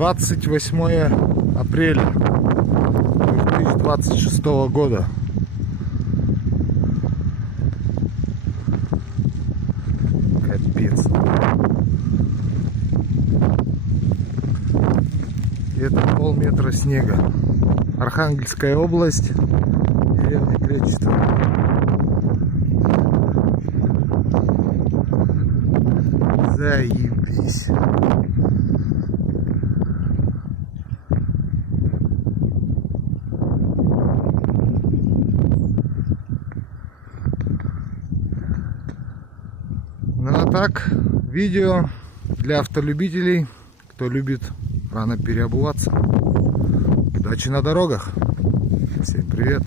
28 апреля 2026 года. Капец. И это полметра снега. Архангельская область, деревня Кречетово. Заебись. Ну а так, видео для автолюбителей, кто любит рано переобуваться. Удачи на дорогах. Всем привет.